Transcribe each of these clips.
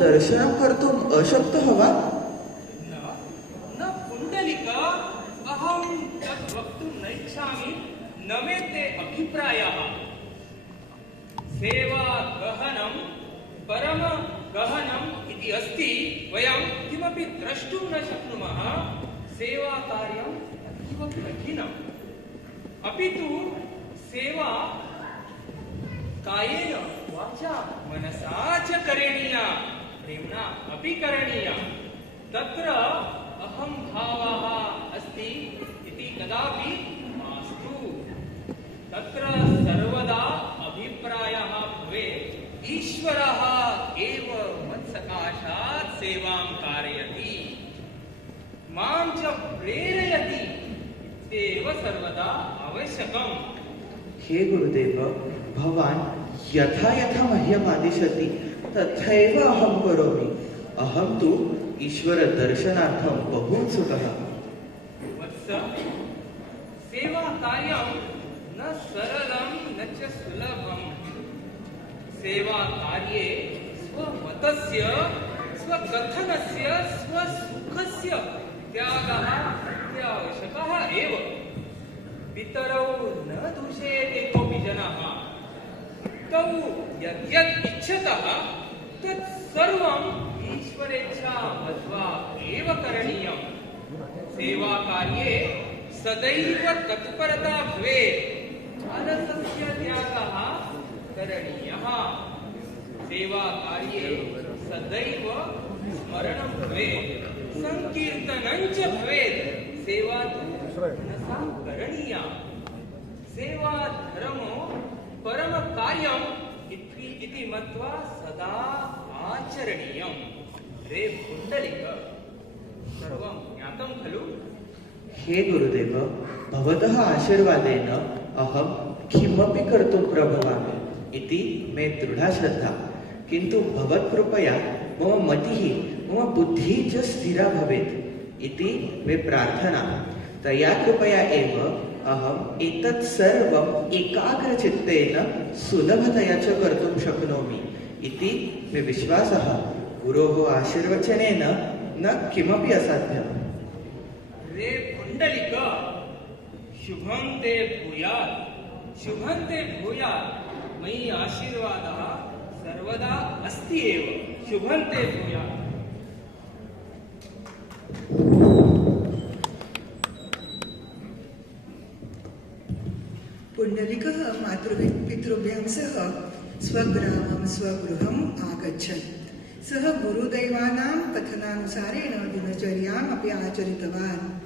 दर्शनं कर्तुम् अशक्तः वा? न न पुण्डलिक, अहं तत् वक्तुं न इच्छामि, न मे ते अभिप्रायः। सेवा गहनं परम गहनम् इति अस्ति, वयं किमपि द्रष्टुं न शक्नुमः। सेवाकार्यम् अतीव कठिनम्, अपि तु सेवा कायेन वाचा मनसा च करणीया, प्रेम्णा अपि करणीया। तत्र अहं भावः अस्ति इति कदापि मास्तु। तत्र सर्वदा अभिप्रायः भवेत्, ईश्वरः एव मत्सकाशात् सेवां कारयति, मां च प्रेरयति इत्येव सर्वदा आवश्यकम्। हे गुरुदेव, भवान् यथा यथा मह्यम् आदिशति तथैव अहं करोमि। अहं तु ईश्वरदर्शनार्थं बहु उत्सुकः। वत्स, सेवाकार्यं न सरलं न च सुलभम्। सेवाकार्ये स्वमतस्य, स्वकथनस्य, स्वसुखस्य त्यागः अत्यावश्यकः एव। पितरौ न दूषयते कोऽपि जनः, तौ यद्यत् इच्छतः तत् सर्वम् ईश्वरेच्छा मत्वा एव करणीयम्। सेवाकार्ये सदैव तत्परता भवेत्, आलस्यस्य त्यागः करणीयः। सेवाकार्ये सदैव स्मरणं भवेत्, संकीर्तनं च भवेत्। सेवा मनसा करणीया। सेवा धर्मो परम कार्यम् इति मत्वा सदा आचरणीयम्। रे पुण्डलिक, सर्वं ज्ञातं खलु? हे गुरुदेव, भवतः आशीर्वादेन अहं किमपि कर्तुं प्रभवामि इति मे दृढा श्रद्धा। किन्तु भवत्कृपया मम मतिः, मम बुद्धिः च स्थिरा भवेत् इति मे प्रार्थना। तया कृपया एव अहम् एतत् सर्वम् एकाग्रचित्तेन सुलभतया च कर्तुं शक्नोमि इति मे विश्वासः। गुरोः आशीर्वचनेन न किमपि असाध्यम्। रे पुण्डलिक, शुभं ते भूयात्, शुभं ते भूयात्। मयि आशीर्वादः सर्वदा अस्ति एव। शुभं ते भूयात्। पुण्डलिकः मातृपितृभ्यां सह स्वग्रामं स्वगृहम् आगच्छत्। सः गुरुदैवानां कथनानुसारेण दिनचर्याम् अपि आचरितवान्।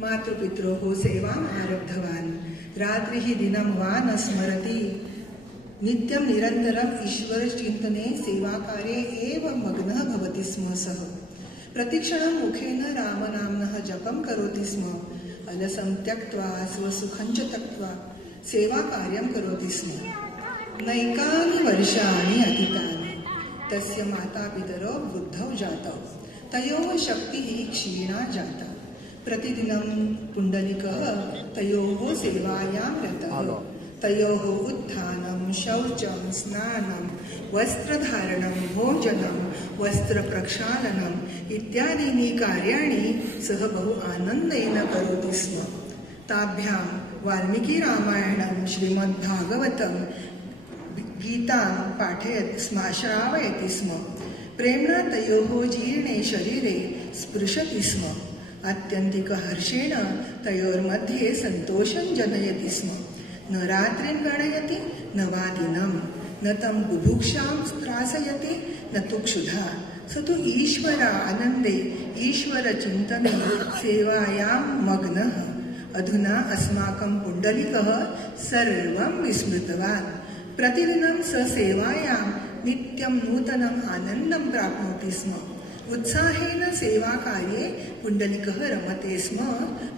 मातृपित्रोः सेवाम् आरब्धवान्। रात्रिः दिनं वा न स्मरति। नित्यं निरन्तरम् ईश्वरचिन्तने सेवाकार्ये एव मग्नः भवति स्म सः। प्रतिक्षणं मुखेन रामनाम्नः जपं करोति स्म। अलसं त्यक्त्वा स्वसुखं च त्यक्त्वा सेवाकार्यं करोति स्म। नैकानि वर्षाणि अतीतानि। तस्य मातापितरौ वृद्धौ जातौ। तयोः शक्तिः क्षीणा जाता। प्रतिदिनं पुण्डलिकः तयोः सेवायां रतः। तयोः उत्थानं, शौचं, स्नानं, वस्त्रधारणं, भोजनं, वस्त्रप्रक्षालनम् इत्यादीनि कार्याणि सः बहु आनन्देन करोति स्म। ताभ्यां वाल्मीकिरामायणं, श्रीमद्भागवतं, गीतां पाठयति स्म, श्रावयति स्म। प्रेम्णा तयोः जीर्णे शरीरे स्पृशति स्म। आत्यन्तिकहर्षेण तयोर्मध्ये सन्तोषं जनयति स्म। न रात्रिं गणयति न वा दिनं, न तं बुभुक्षां त्रासयति न तु क्षुधा। स तु ईश्वर आनन्दे, ईश्वरचिन्तने, सेवायां मग्नः। अधुना अस्माकं पुण्डलिकः सर्वं विस्मृतवान्। प्रतिदिनं स सेवायां नित्यं नूतनम् आनन्दं प्राप्नोति स्म। उत्साहेन सेवाकार्ये पुण्डलिकः रमते स्म।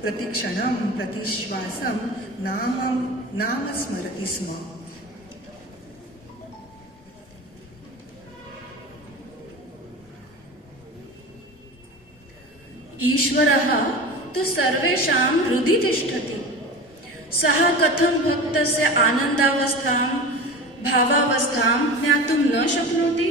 प्रतिक्षणं प्रतिश्वासं नाम स्मरति स्म। ईश्वरः तु सर्वेषां हृदि तिष्ठति। सः कथं भक्तस्य आनन्दावस्थां भावावस्थां ज्ञातुं न शक्नोति?